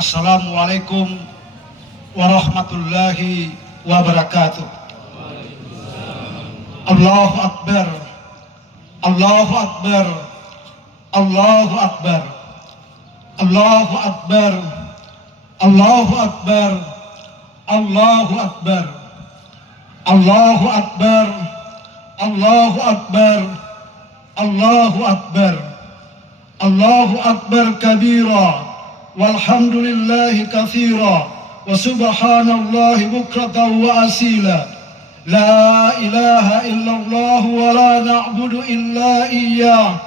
Assalamualaikum warahmatullahi wabarakatuh. Allahu Akbar, Allahu Akbar, Allahu Akbar, Allahu Akbar, Allahu Akbar, Allahu Akbar, Allahu Akbar, Allahu Akbar, Allahu Akbar, Allahu Akbar kabira, walhamdulillahi katsira, wa subhanallahi bukratan wa asila. La ilaha illallah wa la na'budu illa iyyah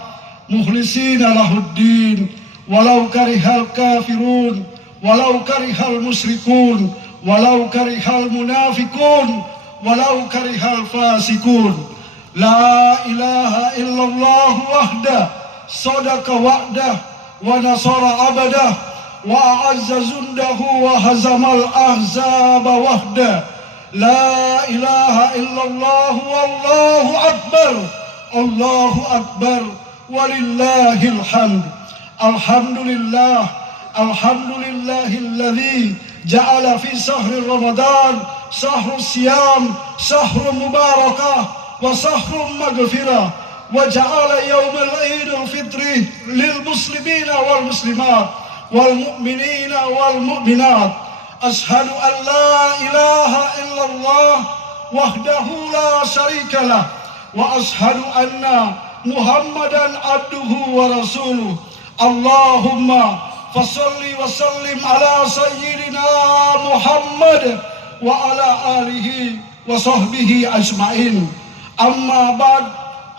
mukhlisina lahuddin walau karihal kafirun walau karihal musyrikun walau karihal munafikun walau karihal fasikun. La ilaha illallah wahdah sadaqa wa'dah wa nasara abadah wa a'azza zundahu wa hazamal ahzaba wahdah. La ilaha illallah wallahu akbar, Allahu akbar, walillahil hamd. Alhamdulillah, alhamdulillahilladzi ja'ala fi sahri Ramadan sahru siyam, sahru mubarakah wa sahru maghfirah, wa ja'ala yawmal idul fitri lil muslimina wal muslimat wal mu'minina wal mu'minat. Ashhadu an la ilaha illallah wahdahu la syarikalah wa ashhadu anna Muhammadan abduhu wa rasuluh. Allahumma fasalli wa sallim ala sayyidina Muhammad wa ala alihi wa sahbihi ajma'in. Amma ba'd,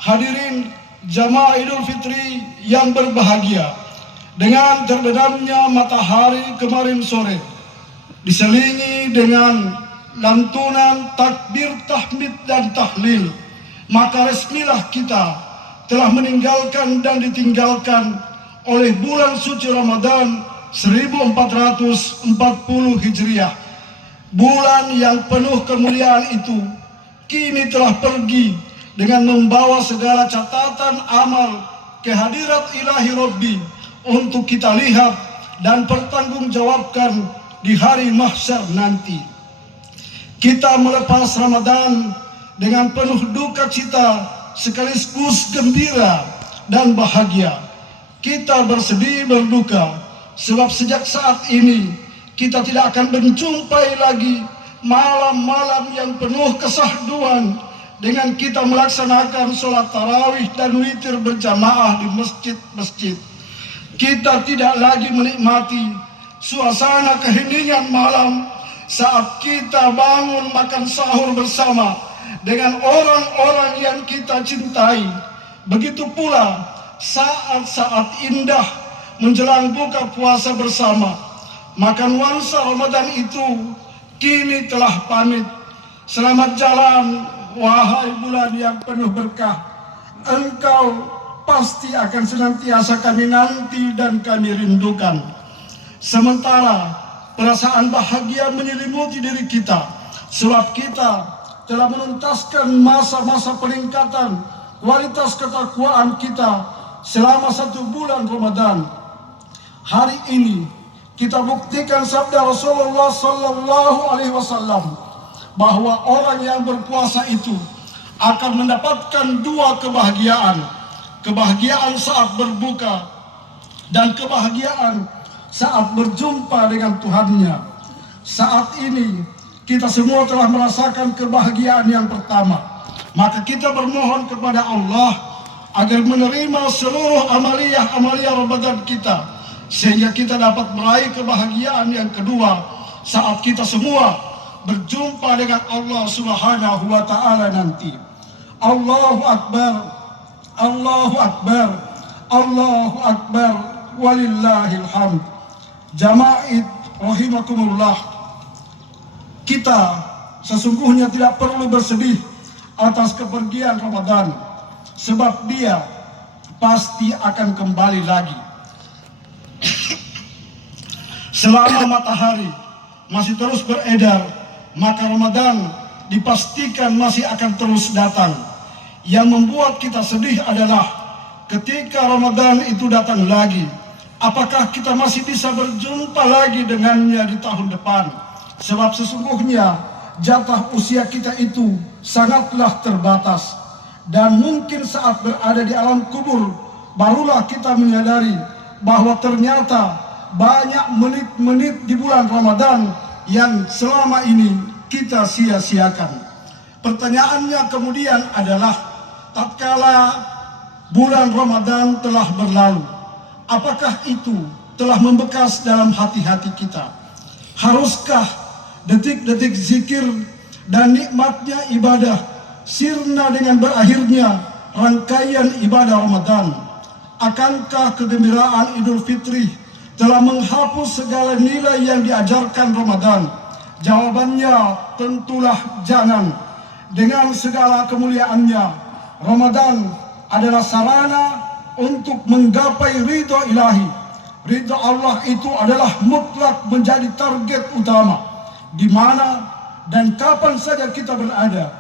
hadirin jamaah Idul Fitri yang berbahagia. Dengan terbenamnya matahari kemarin sore, diselingi dengan lantunan takbir, tahmid dan tahlil, maka resmilah kita telah meninggalkan dan ditinggalkan oleh bulan suci Ramadan 1440 Hijriah. Bulan yang penuh kemuliaan itu kini telah pergi dengan membawa segala catatan amal kehadirat ilahi Rabbi untuk kita lihat dan pertanggungjawabkan di hari mahsyar nanti. Kita melepas Ramadan dengan penuh duka cita sekaligus gembira dan bahagia. Kita bersedih berduka sebab sejak saat ini kita tidak akan menjumpai lagi malam-malam yang penuh kesahduan dengan kita melaksanakan sholat tarawih dan witir berjamaah di masjid-masjid. Kita tidak lagi menikmati suasana keheningan malam saat kita bangun makan sahur bersama dengan orang-orang yang kita cintai. Begitu pula saat-saat indah menjelang buka puasa bersama. Maka nuansa Ramadan itu kini telah pamit. Selamat jalan wahai bulan yang penuh berkah. Engkau pasti akan senantiasa kami nanti dan kami rindukan. Sementara perasaan bahagia menyelimuti diri kita sebab kita telah menuntaskan masa-masa peningkatan kualitas ketakwaan kita selama 1 bulan Ramadan. Hari ini kita buktikan sabda Rasulullah sallallahu alaihi wasallam bahwa orang yang berpuasa itu akan mendapatkan 2 kebahagiaan. Kebahagiaan saat berbuka dan kebahagiaan saat berjumpa dengan Tuhannya. Saat ini kita semua telah merasakan kebahagiaan yang pertama. Maka kita bermohon kepada Allah agar menerima seluruh amaliyah Ramadan kita, sehingga kita dapat meraih kebahagiaan yang kedua saat kita semua berjumpa dengan Allah Subhanahu wa taala nanti. Allahu Akbar, Allahu Akbar, Allahu Akbar, walillahil hamd. Jamaah rahimakumullah, kita sesungguhnya tidak perlu bersedih atas kepergian Ramadan, sebab dia pasti akan kembali lagi. Selama matahari masih terus beredar, maka Ramadan dipastikan masih akan terus datang. Yang membuat kita sedih adalah ketika Ramadan itu datang lagi, Apakah kita masih bisa berjumpa lagi dengannya di tahun depan? Sebab sesungguhnya jatah usia kita itu sangatlah terbatas. Dan mungkin saat berada di alam kubur, barulah kita menyadari bahwa ternyata banyak menit-menit di bulan Ramadan yang selama ini kita sia-siakan. Pertanyaannya kemudian adalah, tatkala bulan Ramadan telah berlalu, apakah itu telah membekas dalam hati-hati kita? Haruskah detik-detik zikir dan nikmatnya ibadah sirna dengan berakhirnya rangkaian ibadah Ramadan? Akankah kegembiraan Idul Fitri telah menghapus segala nilai yang diajarkan Ramadan? Jawabannya tentulah jangan. Dengan segala kemuliaannya, Ramadan adalah sarana untuk menggapai ridho ilahi. Ridho Allah itu adalah mutlak menjadi target utama di mana dan kapan saja kita berada,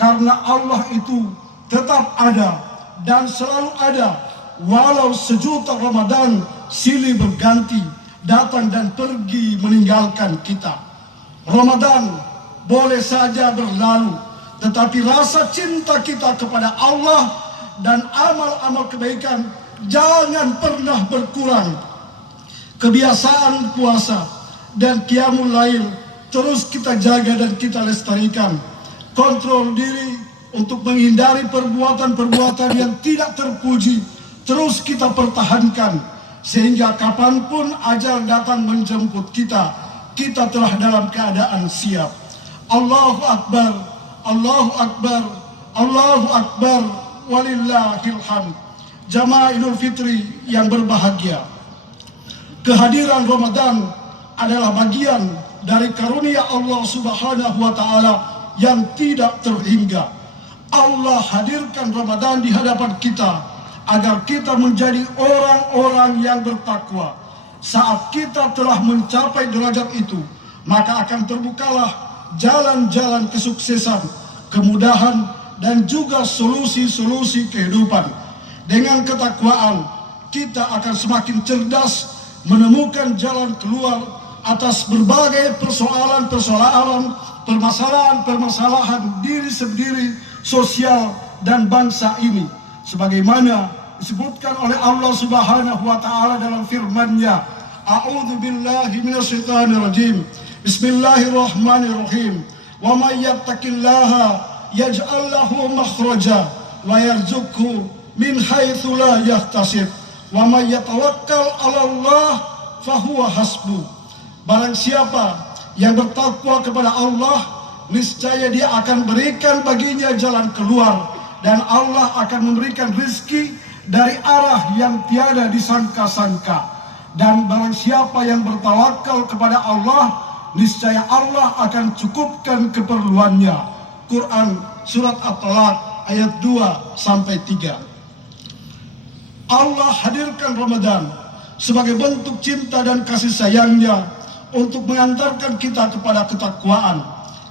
karena Allah itu tetap ada dan selalu ada, walau sejuta Ramadan silih berganti datang dan pergi meninggalkan kita. Ramadan boleh saja berlalu, tetapi rasa cinta kita kepada Allah dan amal-amal kebaikan jangan pernah berkurang. Kebiasaan puasa dan qiyamul lail terus kita jaga dan kita lestarikan. Kontrol diri untuk menghindari perbuatan-perbuatan yang tidak terpuji terus kita pertahankan, sehingga kapanpun ajal datang menjemput kita, kita telah dalam keadaan siap. Allahu Akbar, Allahu Akbar, Allahu Akbar, walillahil hamd. Jamaah Idul Fitri yang berbahagia, kehadiran Ramadan adalah bagian dari karunia Allah Subhanahu wa Ta'ala yang tidak terhingga. Allah hadirkan Ramadan di hadapan kita agar kita menjadi orang-orang yang bertakwa. Saat kita telah mencapai derajat itu, maka akan terbukalah jalan-jalan kesuksesan, kemudahan, dan juga solusi-solusi kehidupan. Dengan ketakwaan, kita akan semakin cerdas menemukan jalan keluar atas berbagai persoalan-persoalan, permasalahan-permasalahan diri sendiri, sosial, dan bangsa ini. Sebagaimana disebutkan oleh Allah Subhanahu wa Ta'ala dalam firman-Nya, A'udzu billahi minasyaitonir rajim. Bismillahirrahmanirrahim. Wa may yattaqillaha yaj'al lahu makhraja wa yarzuqhu min haitsu la yahtasib. Wa may yatawakkal 'ala Allah fahuwa hasbuh. Barang siapa yang bertakwa kepada Allah, niscaya dia akan berikan baginya jalan keluar, dan Allah akan memberikan rezeki dari arah yang tiada disangka-sangka. Dan barang siapa yang bertawakal kepada Allah, niscaya Allah akan cukupkan keperluannya. Quran Surat At-Talaq ayat 2-3. Allah hadirkan Ramadan sebagai bentuk cinta dan kasih sayangnya untuk mengantarkan kita kepada ketakwaan.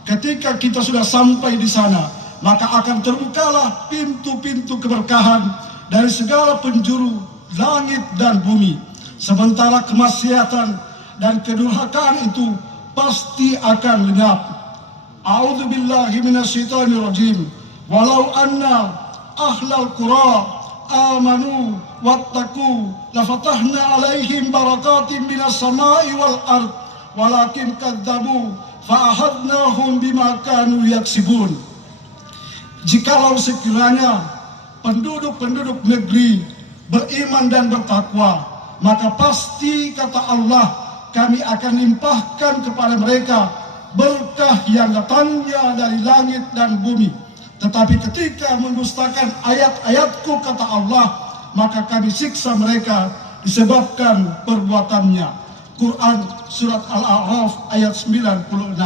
Ketika kita sudah sampai di sana, maka akan terbukalah pintu-pintu keberkahan dari segala penjuru langit dan bumi. Sementara kemaksiatan dan kedurhakaan itu pasti akan lenyap. A'udzu billahi minasyaitonir rajim. Walau anna ahlal qura amanu wattaqu lafatahna alaihim barakatin minas samai wal ard walakin kadzabu fa'ahadnahum bima kanu yaksibun. Jikalau sekiranya penduduk-penduduk negeri beriman dan bertakwa, maka pasti, kata Allah, kami akan limpahkan kepada mereka berkah yang datangnya dari langit dan bumi. Tetapi ketika mendustakan ayat-ayatku, kata Allah, maka kami siksa mereka disebabkan perbuatannya. Quran Surat Al-A'raf ayat 96.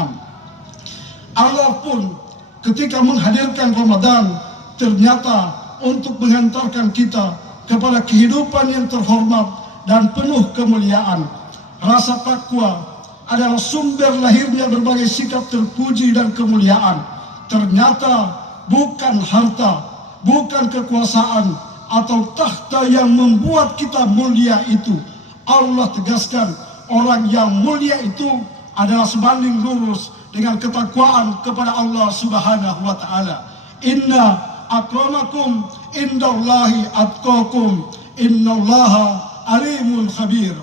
Allah pun ketika menghadirkan Ramadan ternyata untuk mengantarkan kita kepada kehidupan yang terhormat dan penuh kemuliaan. Rasa takwa adalah sumber lahirnya berbagai sikap terpuji dan kemuliaan. Ternyata bukan harta, bukan kekuasaan atau tahta yang membuat kita mulia itu. Allah tegaskan orang yang mulia itu adalah sebanding lurus dengan ketakwaan kepada Allah Subhanahu wa taala. Inna akramakum indallahi atqakum innallaha alimun khabir.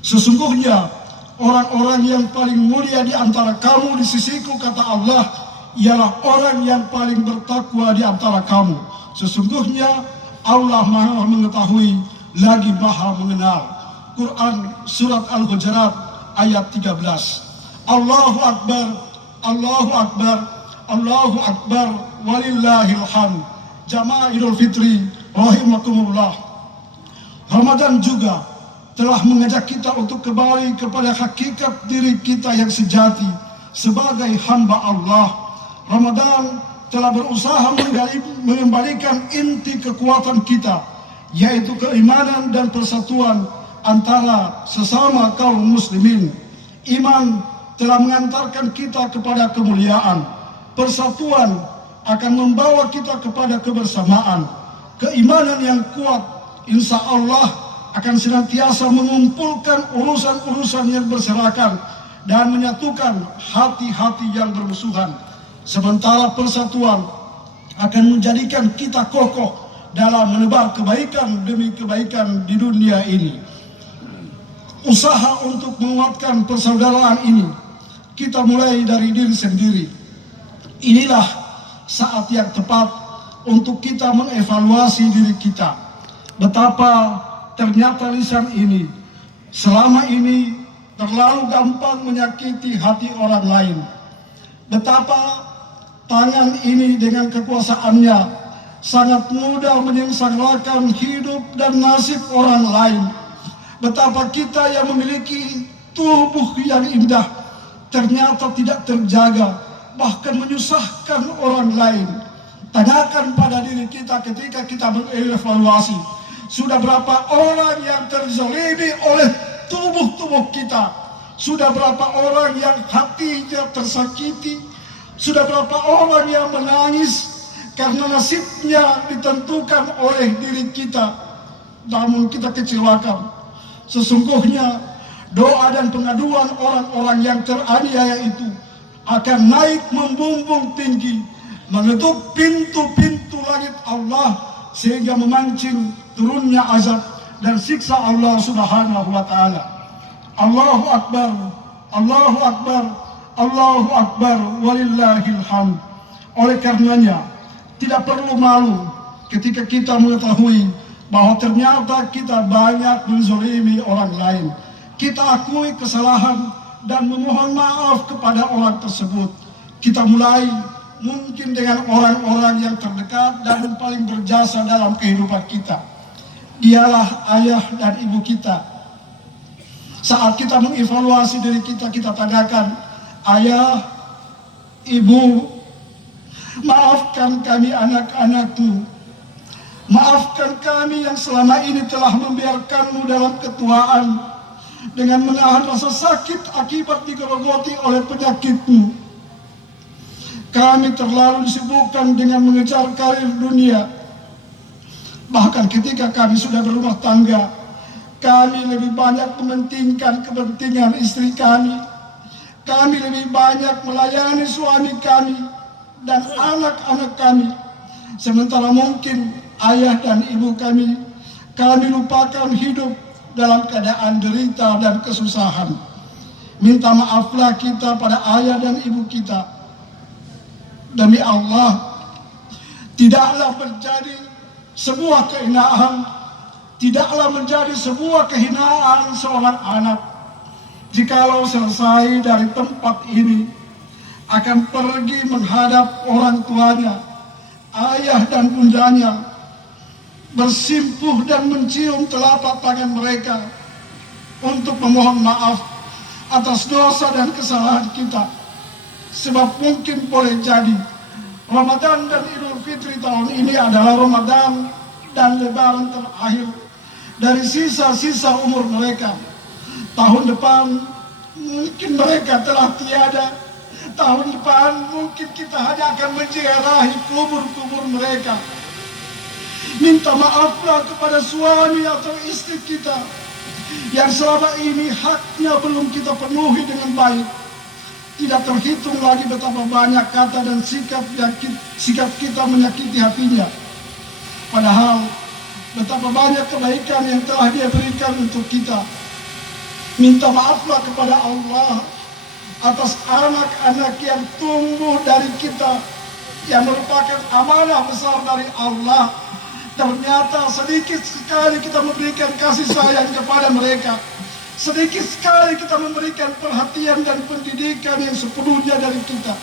Sesungguhnya orang-orang yang paling mulia di antara kamu di sisiku, kata Allah, ialah orang yang paling bertakwa di antara kamu. Sesungguhnya Allah Maha mengetahui lagi Maha mengenal. Quran surat Al-Hujurat ayat 13. Allahu Akbar, Allahu Akbar, Allahu Akbar, walillahil hamd. Jamaah Idul Fitri rahimakumullah. Ramadan juga telah mengajak kita untuk kembali kepada hakikat diri kita yang sejati sebagai hamba Allah. Ramadan telah berusaha mengembalikan inti kekuatan kita, yaitu keimanan dan persatuan antara sesama kaum muslimin. Iman telah mengantarkan kita kepada kemuliaan. Persatuan akan membawa kita kepada kebersamaan. Keimanan yang kuat insya Allah akan senantiasa mengumpulkan urusan-urusan yang berserakan dan menyatukan hati-hati yang bermusuhan. Sementara persatuan akan menjadikan kita kokoh dalam menebar kebaikan demi kebaikan di dunia ini. Usaha untuk menguatkan persaudaraan ini kita mulai dari diri sendiri. Inilah saat yang tepat untuk kita mengevaluasi diri kita. Betapa ternyata lisan ini selama ini terlalu gampang menyakiti hati orang lain. Betapa tangan ini dengan kekuasaannya sangat mudah menyengsarakan hidup dan nasib orang lain. Betapa kita yang memiliki tubuh yang indah ternyata tidak terjaga, bahkan menyusahkan orang lain. Tanyakan pada diri kita ketika kita mengevaluasi, sudah berapa orang yang terzalimi oleh tubuh-tubuh kita? Sudah berapa orang yang hatinya tersakiti? Sudah berapa orang yang menangis karena nasibnya ditentukan oleh diri kita, namun kita kecewakan? Sesungguhnya doa dan pengaduan orang-orang yang teraniaya itu akan naik membumbung tinggi, menutup pintu-pintu langit Allah sehingga memancing turunnya azab dan siksa Allah Subhanahu wa taala. Allahu Akbar, Allahu Akbar, Allahu Akbar, walillahil hamd. Oleh karenanya tidak perlu malu ketika kita mengetahui bahwa ternyata kita banyak menzalimi orang lain. Kita akui kesalahan dan memohon maaf kepada orang tersebut. Kita mulai mungkin dengan orang-orang yang terdekat dan paling berjasa dalam kehidupan kita. Dialah ayah dan ibu kita. Saat kita mengevaluasi diri kita, kita tanyakan, ayah, ibu, maafkan kami anak-anakmu. Maafkan kami yang selama ini telah membiarkanmu dalam ketuaan dengan menahan rasa sakit akibat digerogoti oleh penyakitmu. Kami terlalu disibukkan dengan mengejar karir dunia. Bahkan ketika kami sudah berumah tangga, kami lebih banyak mementingkan kepentingan istri kami. Kami lebih banyak melayani suami kami dan anak-anak kami. Sementara mungkin ayah dan ibu kami lupakan hidup dalam keadaan derita dan kesusahan. Minta maaflah kita pada ayah dan ibu kita. Demi Allah, tidaklah menjadi sebuah kehinaan, tidaklah menjadi sebuah kehinaan seorang anak jikalau selesai dari tempat ini akan pergi menghadap orang tuanya, ayah dan bundanya, bersimpuh dan mencium telapak tangan mereka untuk memohon maaf atas dosa dan kesalahan kita. Sebab mungkin boleh jadi Ramadan dan Idul Fitri tahun ini adalah Ramadan dan Lebaran terakhir dari sisa-sisa umur mereka. Tahun depan mungkin mereka telah tiada. Tahun depan mungkin kita hanya akan menziarahi kubur-kubur mereka. Minta maaflah kepada suami atau istri kita yang selama ini haknya belum kita penuhi dengan baik. Tidak terhitung lagi betapa banyak kata dan sikap kita menyakiti hatinya. Padahal betapa banyak kebaikan yang telah Dia berikan untuk kita. Minta maaflah kepada Allah atas anak-anak yang tumbuh dari kita, yang merupakan amanah besar dari Allah. Ternyata sedikit sekali kita memberikan kasih sayang kepada mereka. Sedikit sekali kita memberikan perhatian dan pendidikan yang sepenuhnya dari kita.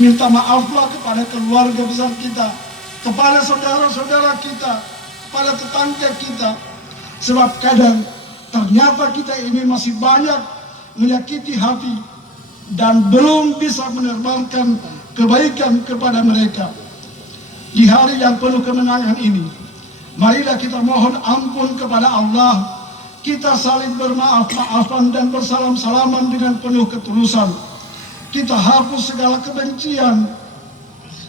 Minta maaflah kepada keluarga besar kita, kepada saudara-saudara kita, kepada tetangga kita. Sebab kadang ternyata kita ini masih banyak menyakiti hati dan belum bisa menerbangkan kebaikan kepada mereka. Di hari yang penuh kemenangan ini, marilah kita mohon ampun kepada Allah. Kita saling bermaaf-maafan dan bersalam-salaman dengan penuh ketulusan. Kita hapus segala kebencian.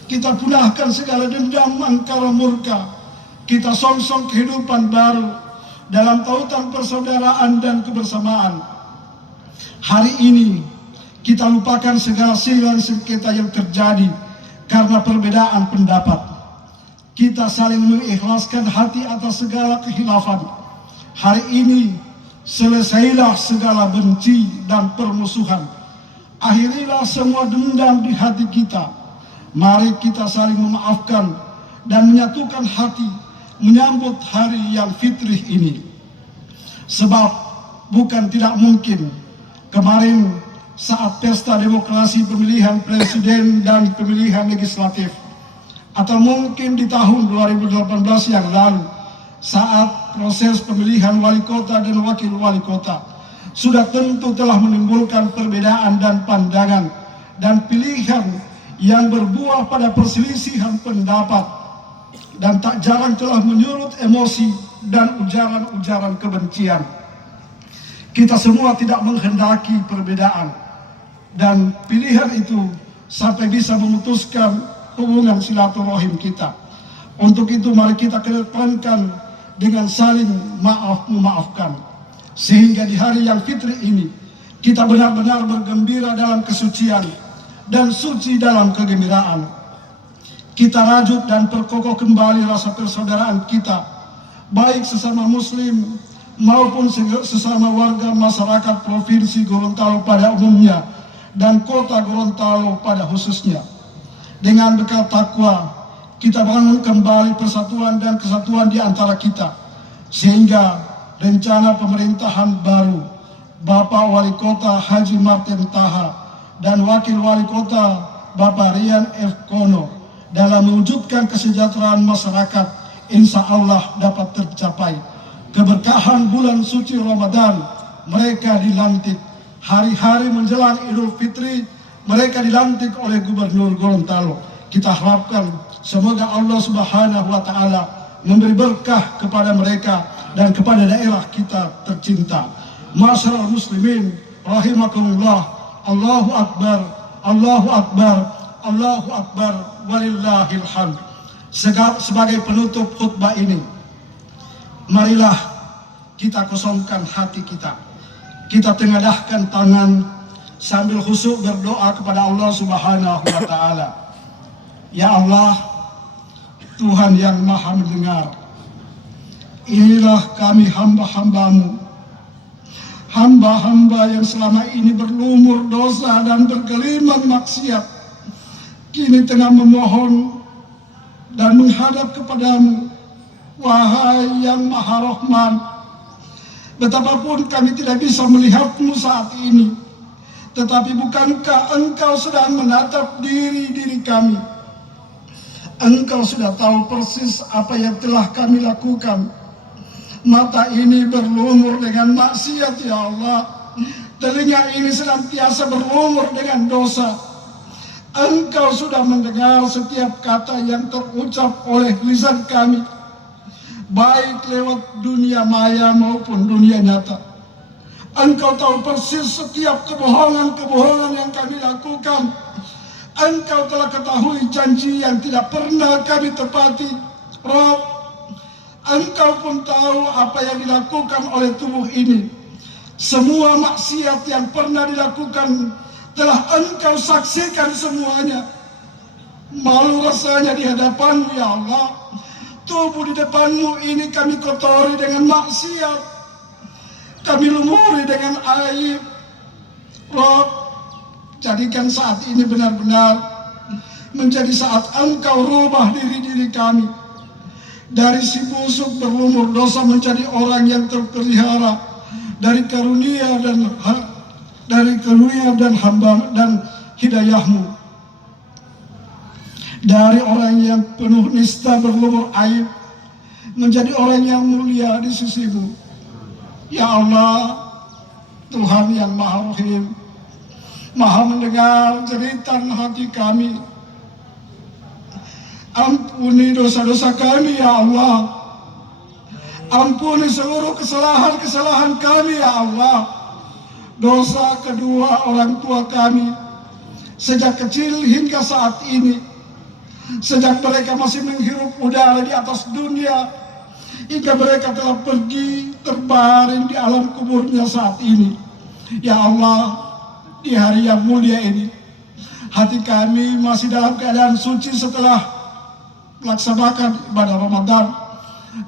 Kita punahkan segala dendam, angkara, murka. Kita songsong kehidupan baru dalam tautan persaudaraan dan kebersamaan. Hari ini kita lupakan segala silang sengketa yang terjadi karena perbedaan pendapat. Kita saling mengikhlaskan hati atas segala khilafan. Hari ini selesailah segala benci dan permusuhan. Akhirilah semua dendam di hati kita. Mari kita saling memaafkan dan menyatukan hati menyambut hari yang fitrih ini. Sebab bukan tidak mungkin kemarin saat pesta demokrasi pemilihan presiden dan pemilihan legislatif, atau mungkin di tahun 2018 yang lalu saat proses pemilihan wali kota dan wakil wali kota, sudah tentu telah menimbulkan perbedaan dan pandangan dan pilihan yang berbuah pada perselisihan pendapat, dan tak jarang telah menyurut emosi dan ujaran-ujaran kebencian. Kita semua tidak menghendaki perbedaan dan pilihan itu sampai bisa memutuskan hubungan silaturahim kita. Untuk itu mari kita kedepankan dengan saling memaafkan, sehingga di hari yang fitri ini kita benar-benar bergembira dalam kesucian dan suci dalam kegembiraan. Kita rajut dan perkokoh kembali rasa persaudaraan kita, baik sesama muslim maupun sesama warga masyarakat Provinsi Gorontalo pada umumnya dan Kota Gorontalo pada khususnya. Dengan bekal takwa, kita bangun kembali persatuan dan kesatuan di antara kita, sehingga rencana pemerintahan baru Bapak Wali Kota Haji Martin Taha dan Wakil Wali Kota Bapak Rian F. Kono dalam mewujudkan kesejahteraan masyarakat insya Allah dapat tercapai. Keberkahan bulan suci Ramadan, mereka dilantik. Hari-hari menjelang Idul Fitri, mereka dilantik oleh Gubernur Gorontalo. Kita harapkan semoga Allah Subhanahu wa Ta'ala memberi berkah kepada mereka dan kepada daerah kita tercinta. Masyarakat muslimin rahimakumullah. Allahu Akbar, Allahu Akbar, Allahu Akbar, walillahil hamd. Sebagai penutup khutbah ini, marilah kita kosongkan hati kita. Kita tengadahkan tangan sambil khusyuk berdoa kepada Allah Subhanahu wa Ta'ala. Ya Allah, Tuhan yang Maha mendengar, inilah kami hamba-hambamu, hamba-hamba yang selama ini berlumur dosa dan bergelimang maksiat, kini tengah memohon dan menghadap kepadamu. Wahai yang Maha Rahman, betapapun kami tidak bisa melihatmu saat ini, tetapi bukankah Engkau sedang menatap diri kami? Engkau sudah tahu persis apa yang telah kami lakukan. Mata ini berlumur dengan maksiat, ya Allah. Telinga ini senantiasa berlumur dengan dosa. Engkau sudah mendengar setiap kata yang terucap oleh lisan kami, baik lewat dunia maya maupun dunia nyata. Engkau tahu persis setiap kebohongan-kebohongan yang kami lakukan. Engkau telah ketahui janji yang tidak pernah kami tepati. Rabb, Engkau pun tahu apa yang dilakukan oleh tubuh ini. Semua maksiat yang pernah dilakukan telah Engkau saksikan semuanya. Malu rasanya di hadapan-Mu ya Allah. Tubuh di depan-Mu ini kami kotori dengan maksiat. Kami lumuri dengan aib. Rob, jadikan saat ini benar-benar menjadi saat Engkau rubah diri-diri kami. Dari si busuk berlumur dosa menjadi orang yang terpelihara dari karunia dan hamba dan hidayah-Mu. Dari orang yang penuh nista berlumur aib menjadi orang yang mulia di sisi-Mu. Ya Allah, Tuhan yang Maha Rahim, Maha mendengar jeritan hati kami. Ampuni dosa-dosa kami ya Allah. Ampuni seluruh kesalahan-kesalahan kami ya Allah. Dosa kedua orang tua kami sejak kecil hingga saat ini. Sejak mereka masih menghirup udara di atas dunia, hingga mereka telah pergi terbaring di alam kuburnya saat ini. Ya Allah, di hari yang mulia ini, hati kami masih dalam keadaan suci setelah melaksanakan ibadah Ramadan.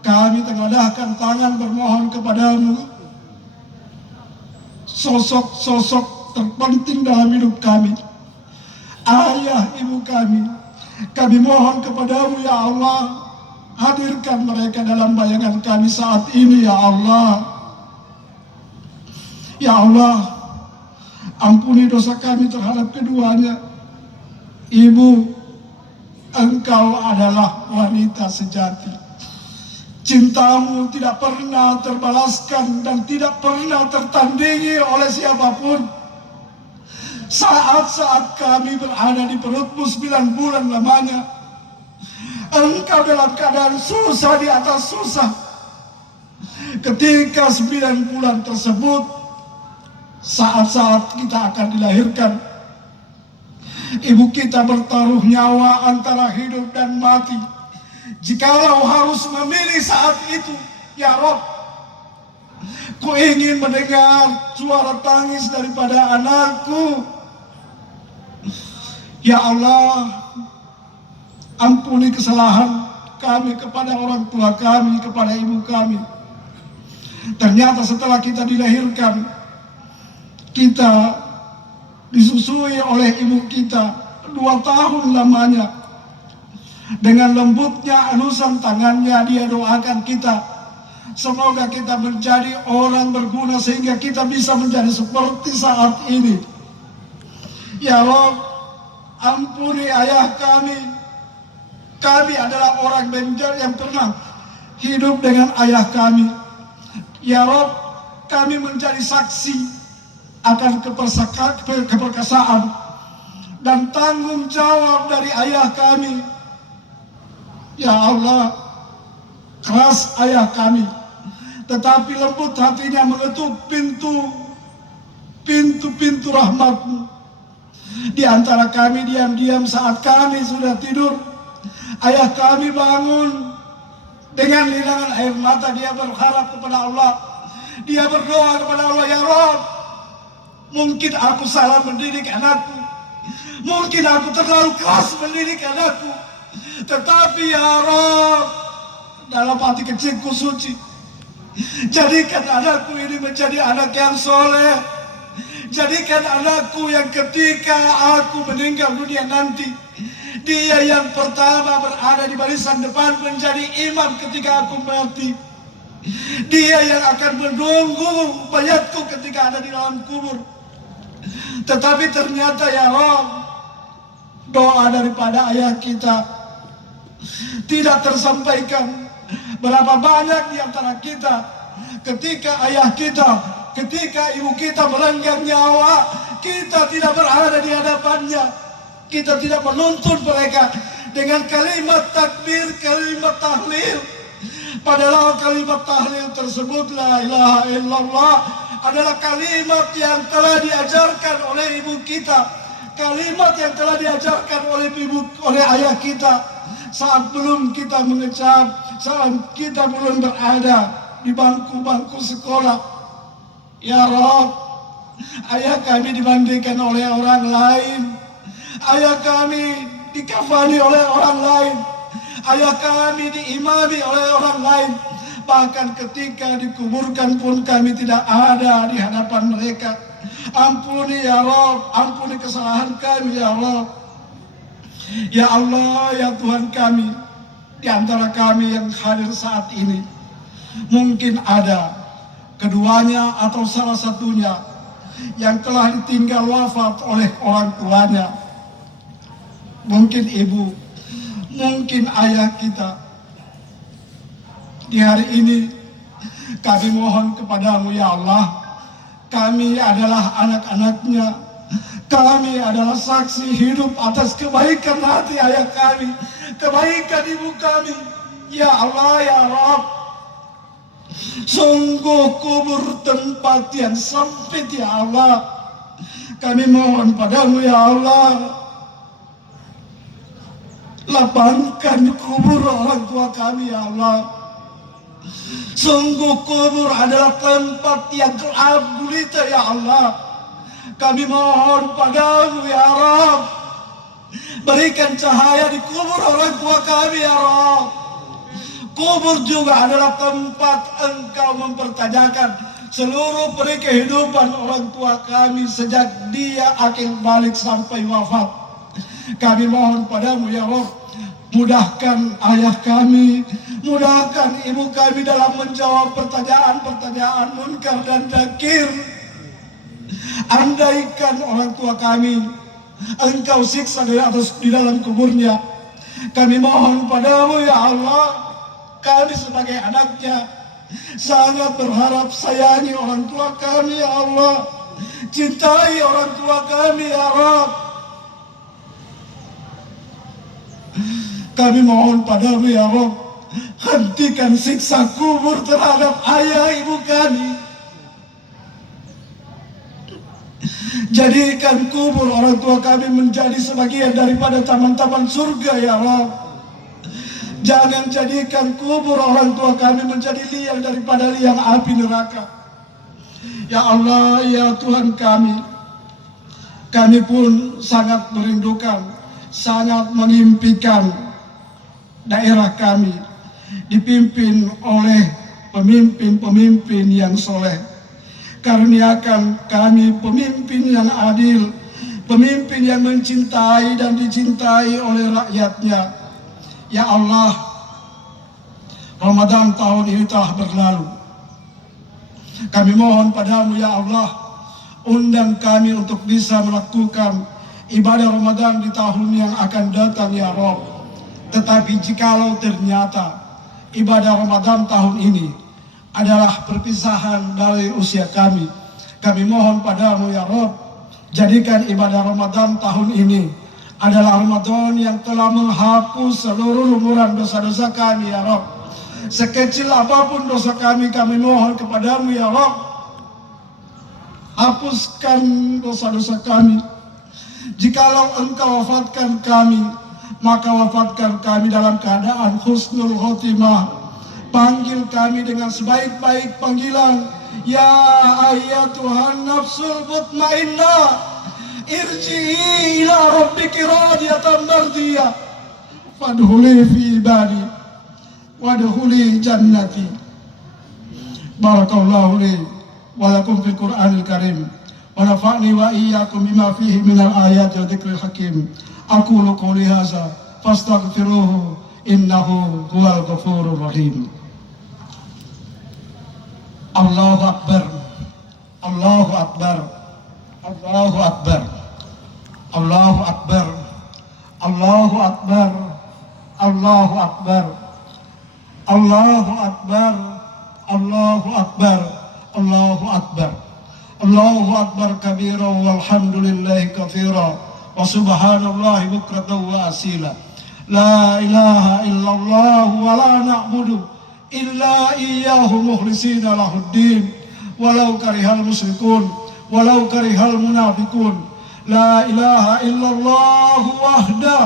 Kami tengadahkan tangan bermohon kepadamu, sosok-sosok terpenting dalam hidup kami, ayah ibu kami. Kami mohon kepadamu ya Allah, hadirkan mereka dalam bayangan kami saat ini ya Allah. Ya Allah, ampuni dosa kami terhadap keduanya. Ibu, Engkau adalah wanita sejati. Cintamu tidak pernah terbalaskan dan tidak pernah tertandingi oleh siapapun. Saat-saat kami berada di perutmu 9 bulan lamanya, Engkau dalam keadaan susah di atas susah. Ketika 9 bulan tersebut, saat-saat kita akan dilahirkan, ibu kita bertaruh nyawa antara hidup dan mati. Jikalau harus memilih saat itu, ya Rob, ku ingin mendengar suara tangis daripada anakku. Ya Allah, ampuni kesalahan kami kepada orang tua kami, kepada ibu kami. Ternyata setelah kita dilahirkan, kita disusui oleh ibu kita 2 tahun lamanya. Dengan lembutnya alusan tangannya dia doakan kita, semoga kita menjadi orang berguna sehingga kita bisa menjadi seperti saat ini. Ya Rob, ampuni ayah kami. Kami adalah orang yang pernah hidup dengan ayah kami. Ya Rob, kami menjadi saksi akan keperkasaan dan tanggung jawab dari ayah kami. Ya Allah, keras ayah kami, tetapi lembut hatinya mengetuk pintu rahmat-Mu. Di antara kami diam-diam saat kami sudah tidur, ayah kami bangun dengan hilangan air mata. Dia berharap kepada Allah, dia berdoa kepada Allah, ya Rabb, mungkin aku salah mendidik anakku, mungkin aku terlalu keras mendidik anakku, tetapi ya Rabb, dalam hati kecilku suci, jadikan anakku ini menjadi anak yang soleh. Jadikan anakku yang ketika aku meninggal dunia nanti, dia yang pertama berada di barisan depan menjadi imam ketika aku mati. Dia yang akan menunggu mayatku ketika ada di dalam kubur. Tetapi ternyata ya Rabb, doa daripada ayah kita tidak tersampaikan. Berapa banyak di antara kita ketika ayah kita, ketika ibu kita melenggang nyawa, kita tidak berada di hadapannya. Kita tidak menuntun mereka dengan kalimat takbir, kalimat tahlil. Padahal kalimat tahlil tersebut, la ilaha illallah, adalah kalimat yang telah diajarkan oleh ibu kita, kalimat yang telah diajarkan oleh ayah kita. saat belum kita mengecap, saat kita belum berada di bangku-bangku sekolah. Ya Rabb, ayah kami dimandikan oleh orang lain, ayah kami dikafani oleh orang lain, ayah kami diimami oleh orang lain. Bahkan ketika dikuburkan pun kami tidak ada di hadapan mereka. Ampuni ya Rabb, ampuni kesalahan kami ya Rabb. Ya Allah, ya Tuhan kami, di antara kami yang hadir saat ini, mungkin ada keduanya atau salah satunya yang telah ditinggal wafat oleh orang tuanya. Mungkin ibu, mungkin ayah kita. Di hari ini kami mohon kepadamu ya Allah, kami adalah anak-anaknya, kami adalah saksi hidup atas kebaikan hati ayah kami, kebaikan ibu kami. Ya Allah, ya Rabb, sungguh kubur tempat yang sempit ya Allah. Kami mohon padamu ya Allah, lapangkan kubur orang tua kami ya Allah. Sungguh kubur adalah tempat yang gelap gulita ya Allah. Kami mohon padamu ya Rabb, berikan cahaya di kubur orang tua kami ya Rabb. Kubur juga adalah tempat Engkau mempertanyakan seluruh peri kehidupan orang tua kami sejak dia akil balik sampai wafat. Kami mohon padamu ya Rabb, mudahkan ayah kami, mudahkan ibu kami dalam menjawab pertanyaan-pertanyaan munkar dan nakir. Andaikan orang tua kami Engkau siksa di dalam kuburnya, kami mohon padamu ya Allah, kami sebagai anaknya sangat berharap sayangi orang tua kami ya Allah, cintai orang tua kami ya Rabb. Kami mohon padamu ya Rabb, hentikan siksa kubur terhadap ayah ibu kami. Jadikan kubur orang tua kami menjadi sebagian daripada taman-taman surga ya Rabb. Jangan jadikan kubur orang tua kami menjadi liang daripada liang api neraka. Ya Allah, ya Tuhan kami pun sangat merindukan, sangat mengimpikan daerah kami dipimpin oleh pemimpin-pemimpin yang soleh. Karuniakan kami pemimpin yang adil, pemimpin yang mencintai dan dicintai oleh rakyatnya. Ya Allah, Ramadan tahun ini telah berlalu. Kami mohon padamu ya Allah, undang kami untuk bisa melakukan ibadah Ramadan di tahun yang akan datang ya Rabb. Tetapi jikalau ternyata ibadah Ramadan tahun ini adalah perpisahan dari usia kami, kami mohon padamu ya Rabb, jadikan ibadah Ramadan tahun ini adalah Ramadan yang telah menghapus seluruh lumuran dosa-dosa kami ya Rabb. Sekecil apapun dosa kami mohon kepadamu ya Rabb, hapuskan dosa-dosa kami. Jikalau Engkau wafatkan kami, maka wafatkan kami dalam keadaan husnul khotimah. Panggil kami dengan sebaik-baik panggilan. Ya ayyatuhan nafsul mutmainnah, irji'i ila rabbiki radiyatan mardiyah, fadkhuli fi ibadi wadkhuli jannati. Barakallahu li wa lakum fil Qur'anil Karim wa nafa'ni wa iyyakum bima fihi minal ayati wa dzikril hakim. Aqulu qouli hadza fastaghfiruhu innahu huwal ghafurur rahim. Allahu Akbar, Allahu Akbar, Allahu Akbar, Allahu Akbar, Allahu Akbar, Allahu Akbar, Allahu Akbar, Allahu Akbar, Allahu Akbar, Allahu Akbar kabira walhamdulillahi katsira wa subhanallahi bukratan wa asila. La ilaha illallah wa la na'budu illa iyyahu mukhlisina lahuddin walau karihal musyrikun walau karihal munafiqun. La ilaha illallah wahdah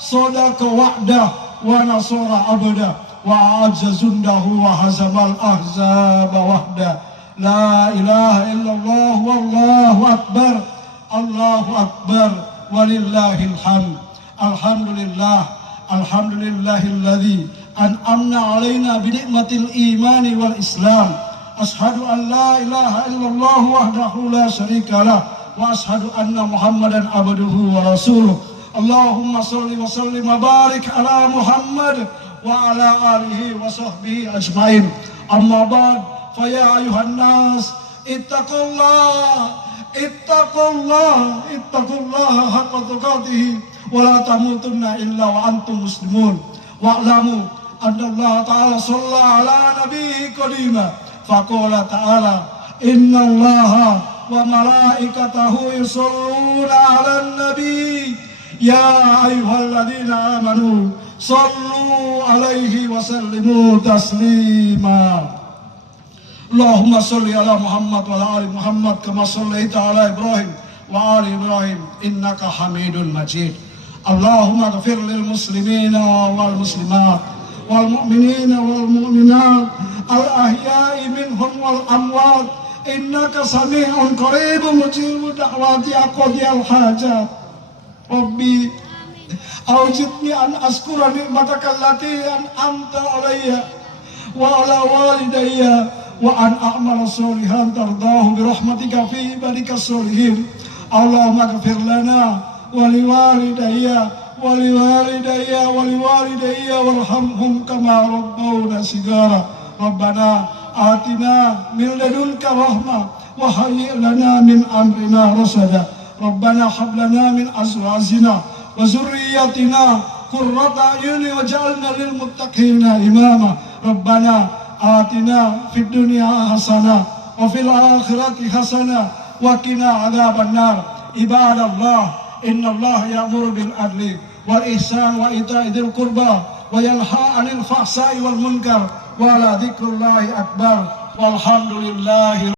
sadaqa wa'dah wa nasara abda wa a'azza jundahu wa hazamal ahzaba wahda. La ilaha illallah wallahu akbar. Allahu akbar walillahil hamd. Alhamdulillah, alhamdulillahilladzi an'amna alaina bi ni'matil imani wal islam. Ashhadu an la ilaha illallah wahdahu la syarikalah wa ashhadu anna Muhammadan abduhu wa rasuluh. Allahumma shalli wa sallim wa barik ala Muhammad wa ala alihi wa sahbihi ajmain. Amma ba'd, fa ya ayuhan nas ittaqullah haqqa tuqatih wa la tamutunna illa wa antum muslimun. Wa'lamu anna Allah ta'ala shalla ala nabiyhi qadima faqala ta'ala inna allaha wa malaikatahu yusholluna 'alan nabi ya ayyuhalladzina amanu shallu 'alaihi wa sallimu taslima. Allahumma sholli ala Muhammad wa ala ali Muhammad kama shallaita ala Ibrahim wa ali Ibrahim innaka Hamidun Majid. Allahumma ighfir lil muslimina wal muslimat wal mu'minina wal mu'minat al ahya'i minhum wal amwat innaka sami'un qaribun mujibud da'wati aqdiyal hajat. Rabbi awjidni an askura ni'mataka allati an'amta alayya wa ala walidayya wa an a'mala sholihan tardahu bi rahmatika fi ibadika sholihin. Allahumma ighfir lana wa liwalidayya warhamhum kama rabbawna shigara. Rabbana atina min ladunka rahmah wa hayyi' lana min amrina rasada. Rabbana hab lana min azwajina wa zurriyyatina qurrata a'yuni waj'alna lil muttaqina imama. Rabbana atina fid dunya hasanah wa fil akhirati hasanah wa qina adzabannar. Ibadallah, innallaha ya'muru bil adli wal ihsan wa ita'i dzil qurba wa yanha 'anil fahsai wal munkar wa la dzikrullahi akbar walhamdulillahi